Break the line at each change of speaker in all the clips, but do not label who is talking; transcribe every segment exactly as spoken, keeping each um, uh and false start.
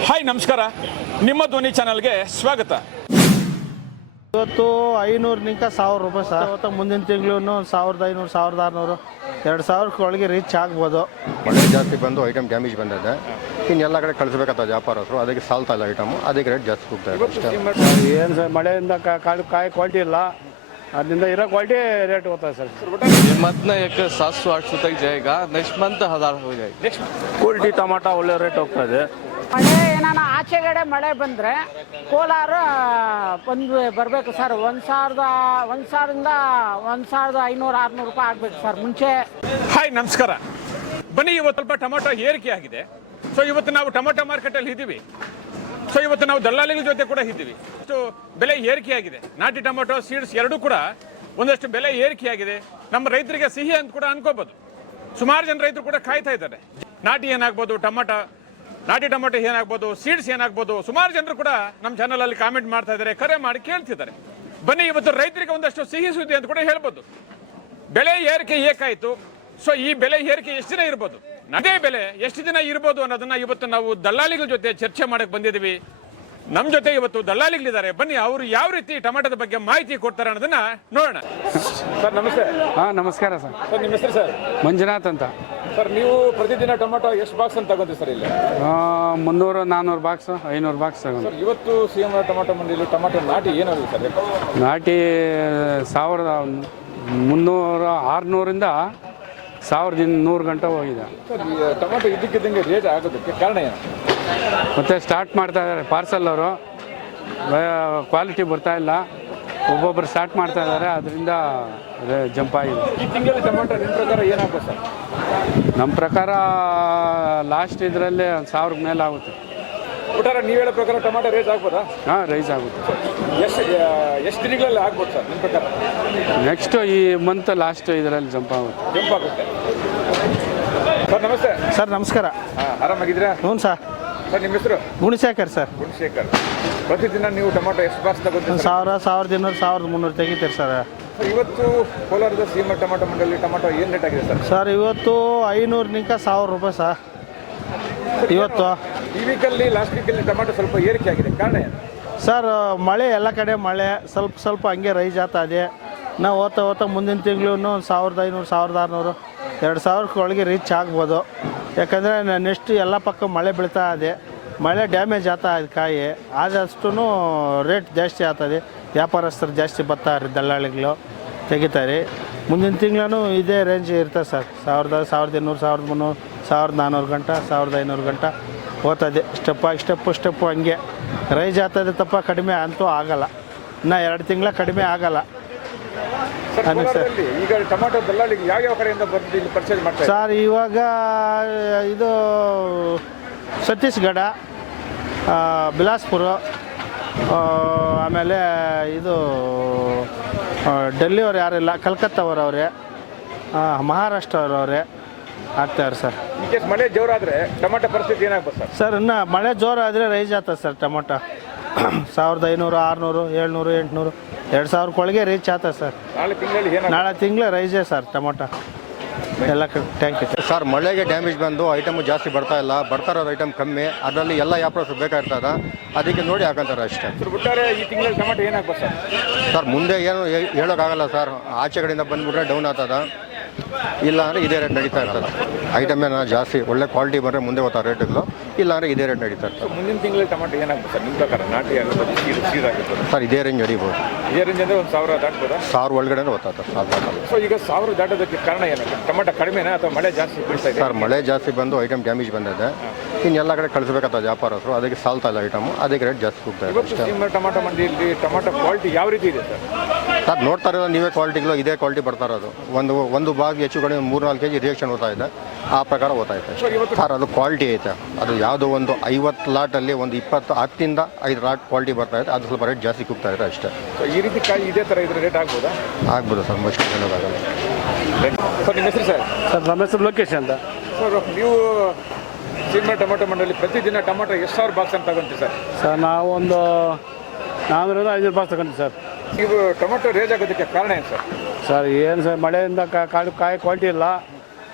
Hi ನಮಸ್ಕಾರ, ನಿಮ್ಮ ಧ್ವನಿ ಚಾನಲ್ಗೆ ಸ್ವಾಗತ.
ಇವತ್ತು ಐನೂರನಿಂದ ಸಾವಿರ ರೂಪಾಯಿ ಸರ್. ಇವತ್ತು ಮುಂದಿನ ತಿಂಗಳು ಒಂದು ಸಾವಿರದ ಐನೂರು ಸಾವಿರದ ಆರುನೂರು ಎರಡು ಸಾವಿರಕ್ಕೆ ಒಳಗೆ ರೀಚ್ ಆಗ್ಬೋದು.
ಮಳೆ ಜಾಸ್ತಿ ಬಂದು ಐಟಮ್ ಡ್ಯಾಮೇಜ್ ಬಂದಿದೆ. ಇನ್ನೆಲ್ಲ ಕಡೆ ಕಳಿಸ್ಬೇಕಾಗ್ತದೆ ವ್ಯಾಪಾರಸ್ಥರು, ಅದಕ್ಕೆ ಸಾಲ್ತಾ ಇಲ್ಲ ಐಟಮು, ಅದಕ್ಕೆ ರೇಟ್ ಜಾಸ್ತಿ ಹೋಗ್ತಾ ಇದೆ.
ಏನು ಸರ್, ಮಳೆಯಿಂದ ಕಾಳು ಕಾಯಿ ಕ್ವಾಲಿಟಿ ಇಲ್ಲ, ಅದರಿಂದ ಇರೋ ಕ್ವಾಲಿಟಿ ರೇಟ್ होता है सर.
ये मत ना एक सात सौ आठ सौ तक जाएगा, नेक्स्ट मंथ हज़ार हो जाएगा.
ಕ್ವಾಲಿಟಿ ಟೊಮಾಟೊ ಒಳ್ಳೆ ರೇಟ್ ಹೋಗ್ತಾ ಇದೆ.
ಮಳೆ ಏನಾನ ಆಚೆಗಡೆ ಮಳೆ ಬಂದರೆ ಕೋಲಾರ ಬಂದು ಬರಬೇಕು ಸರ್. ಒಂದು ಸಾವಿರದ ಒಂದು ಸಾವಿರದಿಂದ ಒಂದು ಸಾವಿರದ ಐನೂರು ಆರುನೂರು ರೂಪಾಯಿ ಆಗಬೇಕು ಸರ್ ಮುಂಚೆ.
ಹಾಯ್ ನಮಸ್ಕಾರ, ಬನ್ನಿ ಇವತ್ತು ಸ್ವಲ್ಪ ಟೊಮೊಟೊ ಏರಿಕೆ ಆಗಿದೆ. ಸೊ ಇವತ್ತು ನಾವು ಟೊಮೊಟೊ ಮಾರ್ಕೆಟಲ್ಲಿ ಇದ್ದೀವಿ. ಸೊ ಇವತ್ತು ನಾವು ದಲ್ಲಾಳಿಗಳ ಜೊತೆ ಕೂಡ ಇದ್ದೀವಿ. ಇಷ್ಟು ಬೆಲೆ ಏರಿಕೆ ಆಗಿದೆ. ನಾಟಿ ಟೊಮೊಟೊ ಸೀಡ್ಸ್ ಎರಡೂ ಕೂಡ ಒಂದಷ್ಟು ಬೆಲೆ ಏರಿಕೆ ಆಗಿದೆ. ನಮ್ಮ ರೈತರಿಗೆ ಸಿಹಿ ಅಂತ ಕೂಡ ಅನ್ಕೋಬಹುದು. ಸುಮಾರು ಜನ ರೈತರು ಕೂಡ ಕಾಯ್ತಾ ಇದ್ದಾರೆ. ನಾಟಿ ಏನಾಗ್ಬೋದು, ಟೊಮೊಟೊ ನಾಟಿ ಟೊಮೊಟೊ ಏನಾಗ್ಬೋದು, ಸೀಡ್ಸ್ ಏನಾಗ್ಬೋದು, ಸುಮಾರು ಜನರು ಕೂಡ ನಮ್ಮ ಚಾನಲಲ್ಲಿ ಕಾಮೆಂಟ್ ಮಾಡ್ತಾ ಇದ್ದಾರೆ, ಕರೆ ಮಾಡಿ ಕೇಳ್ತಿದ್ದಾರೆ. ಬನ್ನಿ ಇವತ್ತು ರೈತರಿಗೆ ಒಂದಷ್ಟು ಸಿಹಿ ಸುದ್ದಿ ಅಂತ ಕೂಡ ಹೇಳ್ಬೋದು. ಬೆಲೆ ಏರಿಕೆ ಏಕಾಯಿತು. ಸೊ ಈ ಬೆಲೆ ಏರಿಕೆ ಎಷ್ಟು ದಿನ ಇರ್ಬೋದು, ಅದೇ ಬೆಲೆ ಎಷ್ಟು ದಿನ ಇರ್ಬೋದು ಅನ್ನೋದನ್ನ ಇವತ್ತು ನಾವು ದಲ್ಲಾಳಿಗಳ ಜೊತೆ ಚರ್ಚೆ ಮಾಡಕ್ಕೆ ಬಂದಿದ್ದೀವಿ. ನಮ್ಮ ಜೊತೆ ಇವತ್ತು ದಲ್ಲಾಳಿಗಳಿದ್ದಾರೆ. ಬನ್ನಿ ಅವರು ಯಾವ ರೀತಿ ಟೊಮೆಟೊದ ಬಗ್ಗೆ ಮಾಹಿತಿ ಕೊಡ್ತಾರೆ ಅನ್ನೋದನ್ನ ನೋಡೋಣ. ಸರ್ ನಮಸ್ತೆ.
ಹಾಂ ನಮಸ್ಕಾರ ಸರ್.
ಸರ್ ನಿಮ್ಮ ಹೆಸರು ಸರ್?
ಮಂಜುನಾಥ್ ಅಂತ
ಸರ್, ನೀವು ಪ್ರತಿದಿನ ಟೊಮೆಟೊ ಎಷ್ಟು ಬಾಕ್ಸ್ ಅಂತ ತಗೋತೀವಿ ಸರ್ ಇಲ್ಲಿ?
ಮುನ್ನೂರು ನಾನ್ನೂರು ಬಾಕ್ಸ್ ಐನೂರು ಬಾಕ್ಸ್ ತಗೊಂಡು.
ಸರ್ ಇವತ್ತು ಸಿ ಎಂ ಟೊಮೆಟೊ ಮಂಡಿಯಲ್ಲಿ ಟೊಮೆಟೊ ನಾಟಿ ಏನಾಗಿದೆ ಸರ್?
ನಾಟಿ ಸಾವಿರದ ಮುನ್ನೂರ ಆರುನೂರಿಂದ ಸಾವಿರದ ನೂರು ಗಂಟೆ ಹೋಗಿದೆ.
ಸರ್ ಈ ಟೊಮೆಟೊ ಇದ್ದಕ್ಕಿದ್ದಂಗೆ ರೇಟ್ ಆಗೋದಕ್ಕೆ ಕಾರಣ ಏನು?
ಮತ್ತು ಸ್ಟಾರ್ಟ್ ಮಾಡ್ತಾ ಇದ್ದಾರೆ ಪಾರ್ಸಲ್ ಅವರು, ಕ್ವಾಲಿಟಿ ಬರ್ತಾ ಇಲ್ಲ. ಒಬ್ಬೊಬ್ಬರು ಸ್ಟಾರ್ಟ್ ಮಾಡ್ತಾ ಇದ್ದಾರೆ, ಅದರಿಂದ ಜಂಪ್ ಆಗಿದೆ.
ಈ ತಿಂಗಳಲ್ಲಿ ಟೊಮೆಟೊ ನಿಮ್ಮ ಪ್ರಕಾರ ಏನಾಗ್ಬೋದು ಸರ್?
ನಮ್ಮ ಪ್ರಕಾರ ಲಾಸ್ಟ್ ಇದರಲ್ಲಿ ಒಂದು ಸಾವಿರ ಮೇಲೆ ಆಗುತ್ತೆ.
ಒಟ್ಟಾರೆ ನೀವು ಹೇಳೋ ಪ್ರಕಾರ ಟೊಮೆಟೊ ರೇಟ್ ಆಗ್ಬೋದಾ?
ಹಾಂ ರೈಸ್ ಆಗುತ್ತೆ.
ಎಷ್ಟು ಎಷ್ಟು ದಿನಗಳಲ್ಲಿ ಆಗ್ಬೋದು ಸರ್ ನಿಮ್ಮ ಪ್ರಕಾರ?
ನೆಕ್ಸ್ಟು ಈ ಮಂತ್ ಲಾಸ್ಟ್ ಇದರಲ್ಲಿ ಜಂಪ್ ಆಗುತ್ತೆ.
ಜಂಪ್ ಆಗುತ್ತೆ. ಸರ್ ನಮಸ್ತೆ.
ಸರ್ ನಮಸ್ಕಾರ.
ಹಾಂ ಆರಾಮಾಗಿದ್ದೀರಾ?
ಹ್ಞೂ ಸರ್.
ಸರ್ ನಿಮ್ಮ ಹೆಸರು?
ಗುಣಶೇಖರ್ ಸರ್.
ಗುಣಶೇಖರ್. ಪ್ರತಿದಿನ ನೀವು ಟೊಮೆಟೊ ಎಷ್ಟು ಬಾಕ್ಸ್ ತಗೋತೀವಿ?
ಒಂದು ಸಾವಿರ ಸಾವಿರದ ಇನ್ನೂರು ಸಾವಿರದ ಮುನ್ನೂರು ತೆಗಿತೀರಿ ಸರ್.
ಇವತ್ತು ಕೋಲಾರದ ಸಿ ಎಂ ಟೊಮೆಟೊ ಮಂಡಳಿ ಟೊಮೆಟೊ ಏನು ರೇಟ್ ಆಗಿದೆ ಸರ್?
ಸರ್ ಇವತ್ತು ಐನೂರನಿಂದ ಸಾವಿರ ರೂಪಾಯಿ ಸರ್. ಇವತ್ತು
ಈ ವೀಕಲ್ಲಿ ಲಾಸ್ಟ್ ವೀಕಲ್ಲಿ ಟೊಮೆಟೊ ಸ್ವಲ್ಪ ಏರಿಕೆ ಆಗಿದೆ, ಕಾರಣ ಏನು
ಸರ್? ಮಳೆ ಎಲ್ಲ ಕಡೆ ಮಳೆ ಸ್ವಲ್ಪ ಸ್ವಲ್ಪ ಹಂಗೆ ರೈಸ್ ಆಗ್ತಾ ಇದೆ. ನಾವು ಓದ್ತಾ ಓದ್ತಾ ಮುಂದಿನ ತಿಂಗಳು ಒಂದು ಸಾವಿರದ ಐನೂರು ಸಾವಿರದ ಆರುನೂರು ಎರಡು ಸಾವಿರಕ್ಕೆ ಒಳಗೆ ರೀಚ್ ಆಗ್ಬೋದು. ಯಾಕಂದರೆ ನೆಕ್ಸ್ಟ್ ಎಲ್ಲ ಪಕ್ಕ ಮಳೆ ಬೀಳ್ತಾ ಇದೆ. ಮಳೆ ಡ್ಯಾಮೇಜ್ ಆಗ್ತಾ ಇದೆ ಕಾಯಿ, ಆದಷ್ಟು ರೇಟ್ ಜಾಸ್ತಿ ಆಗ್ತದೆ. ವ್ಯಾಪಾರಸ್ಥರು ಜಾಸ್ತಿ ಬರ್ತಾರೆ, ದಲ್ಲಾಳಿಗಳು ತೆಗಿತಾರೆ. ಮುಂದಿನ ತಿಂಗಳೂ ಇದೇ ರೇಂಜ್ ಇರ್ತದೆ ಸರ್. ಸಾವಿರದ ಸಾವಿರದ ಇನ್ನೂರು ಸಾವಿರದ ಮುನ್ನೂರು ಸಾವಿರದ ನಾನ್ನೂರು ಗಂಟ ಸಾವಿರದ ಐನೂರು ಗಂಟ ಹೋಗ್ತದೆ. ಸ್ಟೆಪ್ ಆಗಿ ಸ್ಟೆಪ್ಪು ಸ್ಟೆಪ್ಪು ಹಂಗೆ ರೈಸ್ ಆಗ್ತದೆ. ತಪ್ಪ ಕಡಿಮೆ ಅಂತೂ ಆಗಲ್ಲ. ಇನ್ನು ಎರಡು ತಿಂಗಳ ಕಡಿಮೆ ಆಗಲ್ಲ.
ಸರ್ ಈಗ ಟೊಮೆಟೊ ದಲ್ಲಾಳಿಗೆ ಯಾವ ಯಾವ ಕಡೆಯಿಂದ ಬಂದು ಇಲ್ಲಿ ಪರ್ಚೇಸ್ ಮಾಡ್ತಾರೆ
ಸರ್? ಇವಾಗ ಇದು ಛತ್ತೀಸ್ಗಢ, ಬಿಲಾಸ್ಪುರ, ಆಮೇಲೆ ಇದು ಡೆಲ್ಲಿಯವ್ರು ಯಾರಿಲ್ಲ, ಕಲ್ಕತ್ತಾವರವ್ರೆ, ಮಹಾರಾಷ್ಟ್ರವ್ರವ್ರೆ ಆಗ್ತಾರೆ ಸರ್.
ಇನ್ ಕೇಸ್ ಮಳೆ ಜೋರಾದರೆ ಟೊಮೆಟೊ ಪರಿಸ್ಥಿತಿ ಏನಾಗ್ಬೋದು ಸರ್?
ಸರ್ ಇನ್ನು ಮಳೆ ಜೋರಾದರೆ ರೈಸ್ ಆಗ್ತದೆ ಸರ್. ಟೊಮೊಟೊ ಸಾವಿರದ ಐನೂರು ಆರುನೂರು ಏಳ್ನೂರು ಎಂಟುನೂರು ಎರಡು ಸಾವಿರಕ್ಕೊಳಗೆ ರೀಚ್ ಆಗ್ತದೆ ಸರ್.
ನಾಳೆ ತಿಂಗಳಲ್ಲಿ ಏನು?
ನಾಳೆ ತಿಂಗಳು ರೈಸೇ ಸರ್ ಟೊಮೊಟೊ ಎಲ್ಲ. ಥ್ಯಾಂಕ್ ಯು
ಸರ್, ಮಳೆಗೆ ಡ್ಯಾಮೇಜ್ ಬಂದು ಐಟಮು ಜಾಸ್ತಿ ಬರ್ತಾ ಇಲ್ಲ, ಬರ್ತಾ ಇರೋದು ಐಟಮ್ ಕಮ್ಮಿ. ಅದರಲ್ಲಿ ಎಲ್ಲ ವ್ಯಾಪಾರಸ್ಥರು ಬೇಕಾಗಿರ್ತದ, ಅದಕ್ಕೆ ನೋಡಿ ಹಾಕಂತಾರೆ ಅಷ್ಟೇ.
ಸರ್ ಬಿಟ್ಟಾರೆ ಈ ತಿಂಗಳಲ್ಲಿ ಟೊಮೆಟೊ ಏನಾಗ್ಬೋದು ಸರ್?
ಸರ್ ಮುಂದೆ ಏನು ಹೇಳೋಕ್ಕಾಗಲ್ಲ ಸರ್. ಆಚೆ ಕಡೆಯಿಂದ ಬಂದುಬಿಟ್ರೆ ಡೌನ್ ಆಗ್ತದ, ಇಲ್ಲ ಅಂದರೆ ಇದೇ ರೇಟ್ ನಡೀತಾ ಇರ್ತದೆ. ಐಟಮ್ ಏನೋ ಜಾಸ್ತಿ ಒಳ್ಳೆ ಕ್ವಾಲಿಟಿ ಬಂದರೆ ಮುಂದೆ ಹೋಗ್ತಾ ರೇಟ್ಗಳು, ಇಲ್ಲ ಅಂದರೆ ಇದೇ ರೇಟ್ ನಡೀತಾ ಇರ್ತದೆ.
ಮುಂದಿನ ತಿಂಗಳಲ್ಲಿ ಟೊಮೆಟೊ ಏನಾಗ್ಬೋದು ಸರ್ ನಿಮ್ಮ ಪ್ರಕಾರ? ನಾಟಿ ಆಗಿರ್ಬೋದು, ಸೀಡ್ ಸೀಡ್ ಆಗಿರ್ಬೋದು
ಸರ್ ಇದೇ ರೇಂಜ್ ನಡೀಬೋದು.
ಇದೇ ರೇಂಜ್ ಅಂದರೆ ಒಂದು ಸಾವಿರ ದಾಟ್ಬೋದಾ?
ಸಾವಿರ ಒಳಗಡೆ ಹೋಗ್ತದೆ ಸಾವಿರ.
ಸೊ ಈಗ ಸಾವಿರ ದಾಟೋದಕ್ಕೆ ಕಾರಣ ಏನಾಗುತ್ತೆ? ಟೊಮೆಟೊ ಕಡಿಮೆನಾ ಅಥವಾ ಮಳೆ ಜಾಸ್ತಿ ಬೀಳ್ತಾ ಇದೆ?
ಸರ್ ಮಳೆ ಜಾಸ್ತಿ ಬಂದು ಐಟಮ್ ಡ್ಯಾಮೇಜ್ ಬಂದಿದೆ. ಇನ್ನೆಲ್ಲ ಕಡೆ ಕಳಿಸ್ಬೇಕಾಗ್ತದೆ ವ್ಯಾಪಾರಸ್ಥರು, ಅದಕ್ಕೆ ಸಾಲ್ತಾ ಇಲ್ಲ ಐಟಮು, ಅದಕ್ಕೆ ರೇಟ್ ಜಾಸ್ತಿ ಹೋಗ್ತಾ ಇದೆ.
ಇವತ್ತು ನಿಮ್ಮ ಟೊಮೆಟೊ ಮಂಡಿಯಲ್ಲಿ ಟೊಮೆಟೊ ಕ್ವಾಲಿಟಿ ಯಾವ ರೀತಿ ಇದೆ ಸರ್?
ಸರ್ ನೋಡ್ತಾ ಇರೋದು ನೀವೇ ಕ್ವಾಲಿಟಿಗಳು, ಇದೇ ಕ್ವಾಲಿಟಿ ಬರ್ತಾ ಇರೋದು. ಒಂದು ಒಂದು ಭಾಗ ಹೆಚ್ಚು ಕಡೆ ಮೂರು ನಾಲ್ಕು ಕೆ ಜಿ ರಿಯಾಕ್ಷನ್ ಹೋಗ್ತಾ ಇದೆ, ಆ ಪ್ರಕಾರ ಹೋಗ್ತಾ ಇದೆ ಸರ್. ಅದು ಕ್ವಾಲಿಟಿ ಐತೆ. ಅದು ಯಾವುದೋ ಒಂದು ಐವತ್ತು ಲಾಟಲ್ಲಿ ಒಂದು ಇಪ್ಪತ್ತು ಹತ್ತಿಂದ ಐದು ಲಾಟ್ ಕ್ವಾಲಿಟಿ ಬರ್ತಾ ಇದೆ, ಅದು ಸ್ವಲ್ಪ ರೇಟ್ ಜಾಸ್ತಿ ಹೋಗ್ತಾ ಇದೆ ಅಷ್ಟೇ.
ಸೊ ಈ ರೀತಿ ಕಾಯಿ ಇದೇ ಥರ ಇದ್ರೆ ರೇಟ್ ಆಗ್ಬೋದಾ?
ಆಗ್ಬೋದು ಸರ್, ಮಸ್ಟ್ ಏನೋದಾಗಲ್ಲ.
ಸರ್ ನಿಮ್ಮ ಹೆಸರು ಸರ್?
ಸರ್ ನಮ್ಮ ಹೆಸರು ಲೋಕೇಶ್ ಅಂತ.
ಸರ್ ನೀವು ಸಿಂಹ ಟೊಮೆಟೊ ಮಂಡಳಿ ಪ್ರತಿದಿನ ಟೊಮೆಟೊ ಎಷ್ಟು ಸಾವಿರ ಬಾಕ್ಸ್ ಅಂತ ತಗೊಂತೀವಿ ಸರ್?
ಸರ್ ನಾವು ಒಂದು ನಾನ್ನೂರಿಂದ ಐನೂರು ಬಾಕ್ಸ್ ತಗೊಂತೀವಿ ಸರ್.
ನೀವು ಟೊಮೆಟೊ ರೇಜ್ ಆಗೋದಕ್ಕೆ ಕಾರಣ ಏನು ಸರ್?
ಸರ್ ಏನು ಸರ್, ಮಳೆಯಿಂದ ಕಾಳು ಕಾಯಿ ಕ್ವಾಲಿಟಿ ಇಲ್ಲ,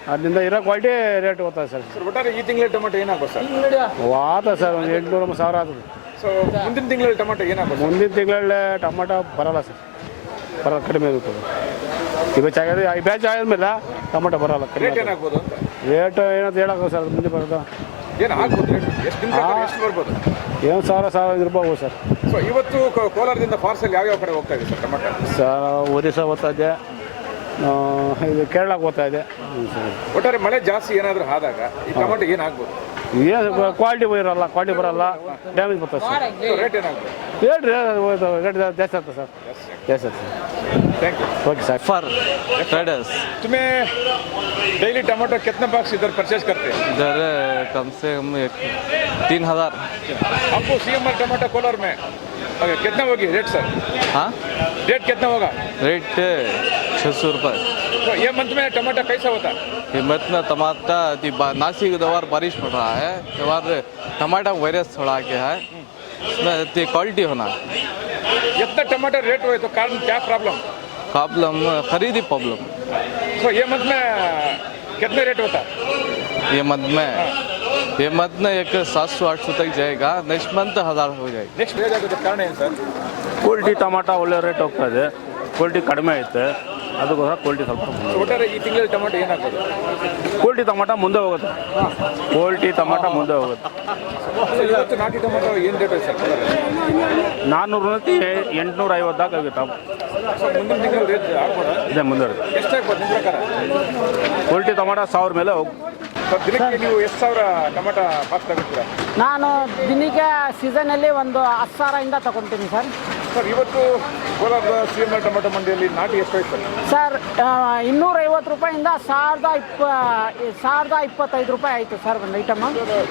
ಅದರಿಂದ ಇರೋ ಕ್ವಾಲಿಟಿ ರೇಟ್ ಹೋಗ್ತದೆ ಸರ್.
ಸರ್ ಒಟ್ಟಾರೆ ಈ ತಿಂಗಳ ಟೊಮೆಟೊ ಏನಾಗ್ಬೋದು ಸರ್?
ಆತ ಸರ್ ಒಂದು ಎಂಟುನೂರು ಸಾವಿರ ಆಗ್ತದೆ.
ಸೊ ಮುಂದಿನ ತಿಂಗಳಲ್ಲಿ ಟೊಮೆಟೊ ಏನಾಗ್ಬೋದು?
ಮುಂದಿನ ತಿಂಗಳಲ್ಲಿ ಟೊಮೆಟೊ ಬರಲ್ಲ ಸರ್, ಬರೋದು ಕಡಿಮೆ ಇರುತ್ತದೆ. ಈ ಬ್ಯಾಚ್ ಆಗಿದೆ, ಈ ಬ್ಯಾಚ್ ಆದ್ಮೇಲೆ ಟೊಮೆಟೊ ಬರಲ್ಲ.
ರೇಟ್ ಏನಾಗ್ಬೋದು ಅಂತ?
ರೇಟ್ ಏನಂತ ಹೇಳೋದು ಸರ್, ಮುಂದೆ ಬರೋದು
ಏನು ಆಗ್ಬೋದು ರೇಟ್? ಎಷ್ಟು ನಿಮ್ಮ ಪ್ರಕಾರ ಎಷ್ಟು ಬರ್ಬೋದು?
ಏನು ಸಾವಿರ ಸಾವಿರ ಐದು ರೂಪಾಯಿ ಹೋಗ್ಬೋದು ಸರ್.
ಸೊ ಇವತ್ತು ಕೋ- ಕೋಲಾರದಿಂದ ಪಾರ್ಸಲ್ ಯಾವ್ಯಾವ ಕಡೆ ಹೋಗ್ತಾ ಇದೆ ಸರ್ ಟೊಮೆಟೊ?
ಸರ್ ಒರಿಸ್ಸಾ ಹೋಗ್ತಾ ಇದೆ, ಆ, ಇದು ಕೇರಳಕ್ಕೆ ಹೋಗ್ತಾ ಇದೆ. ಹ್ಞೂ ಸರ್.
ಒಟ್ಟಾರೆ ಮಳೆ ಜಾಸ್ತಿ ಏನಾದರೂ ಆದಾಗ ಈ ಟೊಮೆಟೊ ಏನಾಗ್ಬೋದು?
ಏನು ಕ್ವಾಲಿಟಿ ಇರಲ್ಲ, ಕ್ವಾಲಿಟಿ ಬರಲ್ಲ, ಡ್ಯಾಮೇಜ್ ಬರ್ತದೆ ಸರ್.
ಸೊ ರೇಟ್ ಏನಾಗ್ಬೋದು?
ರೇಟ್ ರೇಟ್ ಜಾಸ್ತಿ ಆಗ್ತದೆ ಸರ್, ಜಾಸ್ತಿ ಆಗ್ತದೆ sir.
Thank you.
Okay sir.
फर ट्रेडर्स
तुम्हें डेली टमाटो कितना बॉक्स इधर परचेज करते हैं?
इधर कम से कम एक तीन हज़ार।
आपको सीएमआर टमाटो कोलार में ओके कितना होगी रेट सर?
हाँ,
रेट कितना होगा?
रेट छः सौ रुपये।
तो ये मंथ में टमाटर कैसा होता है?
कीमत में टमाटर अति बा- नासिक दवार बारिश पड़ रहा है, दवार टमाटर वायरस थोड़ा के है, इसमें अति क्वालिटी होना।
इतना टमाटर रेट हुए तो कारण क्या प्रॉब्लम?
प्रॉब्लम खरीदी प्रॉब्लम।
तो ये मंथ में कितने रेट होता है?
ये मद में ये मद में एक सात सौ आठ सौ तक जाएगा, नेक्स्ट मंथ हज़ार हो जाएगी।
नेक्स्ट रेट आगे कारण ಏನು ಸರ್?
ಕ್ವಾಲಿಟಿ ಟೊಮಾಟ ಒಳ್ಳೆ ರೇಟ್ ಹೋಗ್ತಾ ಇದೆ, ಕ್ವಾಲಿಟಿ ಕಡಿಮೆ ಐತೆ, ಅದಕ್ಕೋಸ್ಕರ ಕ್ವಾಲಿಟಿ ಸ್ವಲ್ಪ
ಒಟ್ಟಾರೆ ಈ ತಿಂಗಳಲ್ಲಿ ಟೊಮೆಟೊ ಏನಾಗ್ಬೋದು?
ಕ್ವಾಲಿಟಿ ಟೊಮಾಟ ಮುಂದೆ ಹೋಗುತ್ತೆ, ಕ್ವಾಲಿಟಿ ಟೊಮಾಟ ಮುಂದೆ ಹೋಗುತ್ತೆ.
ಸೊ ಇವತ್ತು ನಾಟಿ ಟೊಮೆಟೊ ಏನು ರೇಟ್ ಇದೆ ಸರ್?
ನಾನ್ನೂರು ಎಂಟುನೂರ ಐವತ್ತಾಗ ಆಗುತ್ತೆ.
ಸೊ ಮುಂದಿನ ತಿಂಗಳು ರೇಟ್ ಆಗ್ಬೋದಾ?
ಇದೆ ಮುಂದೆ
ಎಷ್ಟಾಗ್ಬೋದು ನಿಮ್ಮ ಪ್ರಕಾರ?
ಕ್ವಾಲಿಟಿ ಟೊಮಾಟ ಸಾವಿರ ಮೇಲೆ ಹೋಗಿ.
ಸೊ ದಿನಕ್ಕೆ ನೀವು ಎಷ್ಟು ಸಾವಿರ ಟೊಮೆಟೊ ಬಾಕ್ಸ್ ತಗೊಳ್ತೀರಾ?
ನಾನು ದಿನಕ್ಕೆ ಸೀಸನಲ್ಲಿ ಒಂದು ಹತ್ತು ಸಾವಿರದಿಂದ ತಗೊತೀನಿ ಸರ್.
ಸರ್ ಇವತ್ತು ಕೋಲಾರದ ಸಿ ಎಮ್ ಆರ್ ಟೊಮೆಟೊ ಮಂಡಿಯಲ್ಲಿ ನಾಟಿ ಎಷ್ಟು ಹೋಯ್ತು ಸರ್?
ಸರ್ ಇನ್ನೂರೈವತ್ತು ರೂಪಾಯಿಂದ ಸಾವಿರದ ಇಪ್ಪ ಸಾವಿರದ ಇಪ್ಪತ್ತೈದು ರೂಪಾಯಿ ಆಯಿತು ಸರ್ ಒಂದು ಐಟಮ್.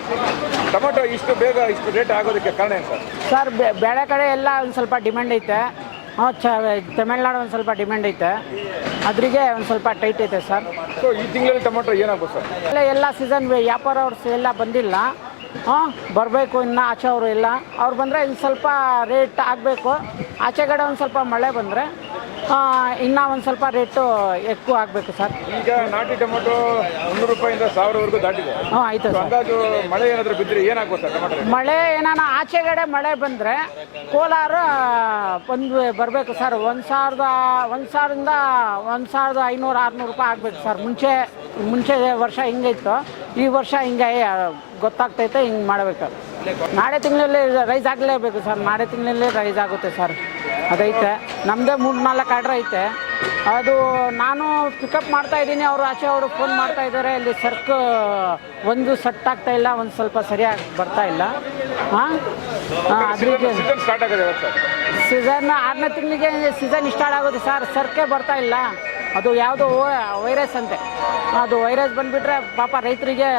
ಟೊಮೆಟೊ ಇಷ್ಟು ಬೇಗ ಇಷ್ಟು ರೇಟ್ ಆಗೋದಕ್ಕೆ ಕಾರಣ ಏನು ಸರ್?
ಸರ್ ಬೆ- ಬೇರೆ ಕಡೆ ಎಲ್ಲ ಒಂದು ಸ್ವಲ್ಪ ಡಿಮ್ಯಾಂಡ್ ಐತೆ. ಹಾಂ, ಚ ತಮಿಳ್ನಾಡು ಒಂದು ಸ್ವಲ್ಪ ಡಿಮ್ಯಾಂಡ್ ಐತೆ, ಅದ್ರಿಗೆ ಒಂದು ಸ್ವಲ್ಪ ಟೈಟ್ ಐತೆ ಸರ್.
ಸೊ ಈ ತಿಂಗಳಲ್ಲಿ ಟೊಮೆಟೊ ಏನಾಗ್ಬೋದು ಸರ್?
ಎಲ್ಲ ಎಲ್ಲ ಸೀಸನ್ ವ್ಯಾಪಾರ ಅವ್ರು ಎಲ್ಲ ಬಂದಿಲ್ಲ. ಹಾಂ, ಬರಬೇಕು ಇನ್ನು ಆಚೆ ಅವರು ಎಲ್ಲ ಅವ್ರು ಬಂದರೆ ಇನ್ನು ಸ್ವಲ್ಪ ರೇಟ್ ಆಗಬೇಕು. ಆಚೆಗಡೆ ಒಂದು ಸ್ವಲ್ಪ ಮಳೆ ಬಂದರೆ ಇನ್ನೂ ಒಂದು ಸ್ವಲ್ಪ ರೇಟು ఎక్కువ ಆಗಬೇಕು ಸರ್.
ಈಗ ನಾಟಿ ಟೊಮೆಟೊ ಮುನ್ನೂರು ರೂಪಾಯಿಂದ ಸಾವಿರವರೆಗೂ ದಾಟಿದೆ.
ಹಾಂ, ಆಯಿತು ಸರ್.
ಅಂದಾಜು ಮಳೆ ಏನಾದರೂ ಬಿದ್ದರೆ ಏನಾಗ್ಬೋದು ಸರ್ ಟೊಮೆಟೊ ರೇಟ್?
ಮಳೆ ಏನಾನ ಆಚೆಗಡೆ ಮಳೆ ಬಂದರೆ ಕೋಲಾರ ಬಂದು ಬರಬೇಕು ಸರ್. ಒಂದು ಸಾವಿರದ ಒಂದು ಸಾವಿರದಿಂದ ಒಂದು ಸಾವಿರದ ಐನೂರು ಆರುನೂರು ರೂಪಾಯಿ ಆಗಬೇಕು ಸರ್. ಮುಂಚೆ ಮುಂಚೆ ವರ್ಷ ಹಿಂಗಿತ್ತು, ಈ ವರ್ಷ ಹಿಂಗೆ ಗೊತ್ತಾಗ್ತೈತೆ, ಹಿಂಗೆ ಮಾಡಬೇಕು. ನಾಳೆ ತಿಂಗಳಲ್ಲಿ ರೈಸ್ ಆಗಲೇಬೇಕು ಸರ್, ನಾಳೆ ತಿಂಗಳಲ್ಲಿ ರೈಸ್ ಆಗುತ್ತೆ ಸರ್. ಅದೈತೆ ನಮ್ಮದೇ ಮೂರು ನಾಲ್ಕು ಆರ್ಡ್ರ್ ಐತೆ. ಅದು ನಾನು ಪಿಕಪ್ ಮಾಡ್ತಾ ಇದ್ದೀನಿ, ಅವರು ಆಚೆ ಅವರು ಫೋನ್ ಮಾಡ್ತಾ ಇದ್ದಾರೆ, ಇಲ್ಲಿ ಸರ್ಕ್ ಒಂದು ಸೆಟ್ ಆಗ್ತಾ ಇಲ್ಲ, ಒಂದು ಸ್ವಲ್ಪ ಸರಿಯಾಗಿ ಬರ್ತಾ ಇಲ್ಲ. ಹಾಂ, ಅದಕ್ಕೆ
ಸೀಸನ್ ಸ್ಟಾರ್ಟ್ ಆಗಿದೆ ಸರ್.
ಸೀಸನ್ ಆರನೇ ತಿಂಗಳಿಗೆ ಸೀಸನ್ ಸ್ಟಾರ್ಟ್ ಆಗುತ್ತೆ ಸರ್. ಸರ್ಕೆ ಬರ್ತಾ ಇಲ್ಲ, ಅದು ಯಾವುದೋ ವೈರಸ್ ಅಂತೆ. ಅದು ವೈರಸ್ ಬಂದುಬಿಟ್ರೆ ಪಾಪ ರೈತರಿಗೆ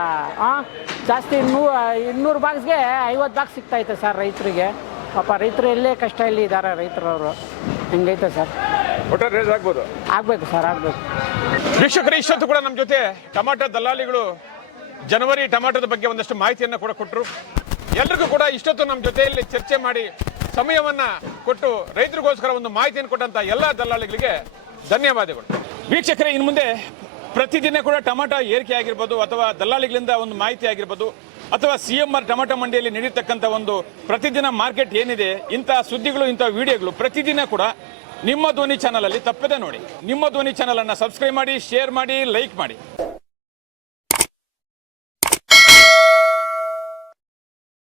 ಜಾಸ್ತಿ ಇನ್ನೂ ಇನ್ನೂರು ಬಾಕ್ಸ್ಗೆ ಐವತ್ತು ಬಾಕ್ಸ್ ಸಿಗ್ತೈತೆ ಸರ್ ರೈತರಿಗೆ. ಪಾಪ ರೈತರು ಎಲ್ಲೇ ಕಷ್ಟದಲ್ಲಿ ಇದ್ದಾರೆ ರೈತರವರು. ಹಿಂಗೈತೆ ಸರ್.
ಒಟ್ಟಾರೆ ರೇಟ್ ಆಗ್ಬೋದು?
ಆಗಬೇಕು ಸರ್, ಆಗಬೇಕು.
ವೀಕ್ಷಕರು, ಇಷ್ಟೊತ್ತು ಕೂಡ ನಮ್ಮ ಜೊತೆ ಟೊಮಾಟೊ ದಲ್ಲಾಳಿಗಳು ಜನವರಿ ಟೊಮಾಟೋದ ಬಗ್ಗೆ ಒಂದಷ್ಟು ಮಾಹಿತಿಯನ್ನು ಕೂಡ ಕೊಟ್ಟರು. ಎಲ್ರಿಗೂ ಕೂಡ ಇಷ್ಟೊತ್ತು ನಮ್ಮ ಜೊತೆಯಲ್ಲಿ ಚರ್ಚೆ ಮಾಡಿ ಸಮಯವನ್ನ ಕೊಟ್ಟು ರೈತರಿಗೋಸ್ಕರ ಒಂದು ಮಾಹಿತಿಯನ್ನು ಕೊಟ್ಟಂತ ಎಲ್ಲ ದಲ್ಲಾಳಿಗಳಿಗೆ ಧನ್ಯವಾದಗಳು. ವೀಕ್ಷಕರೇ, ಇನ್ನು ಮುಂದೆ ಪ್ರತಿದಿನ ಕೂಡ ಟೊಮಾಟೊ ಏರಿಕೆ ಆಗಿರ್ಬೋದು, ಅಥವಾ ದಲ್ಲಾಳಿಗಳಿಂದ ಒಂದು ಮಾಹಿತಿ ಆಗಿರ್ಬೋದು, ಅಥವಾ ಸಿ ಎಂ ಆರ್ ಟೊಮಾಟೊ ಮಂಡಿಯಲ್ಲಿ ನಡೀತಕ್ಕಂಥ ಒಂದು ಪ್ರತಿದಿನ ಮಾರ್ಕೆಟ್ ಏನಿದೆ, ಇಂಥ ಸುದ್ದಿಗಳು, ಇಂಥ ವಿಡಿಯೋಗಳು ಪ್ರತಿದಿನ ಕೂಡ ನಿಮ್ಮ ಧ್ವನಿ ಚಾನಲ್ ಅಲ್ಲಿ ತಪ್ಪದೆ ನೋಡಿ. ನಿಮ್ಮ ಧ್ವನಿ ಚಾನಲ್ ಅನ್ನ ಸಬ್ಸ್ಕ್ರೈಬ್ ಮಾಡಿ, ಶೇರ್ ಮಾಡಿ, ಲೈಕ್ ಮಾಡಿ.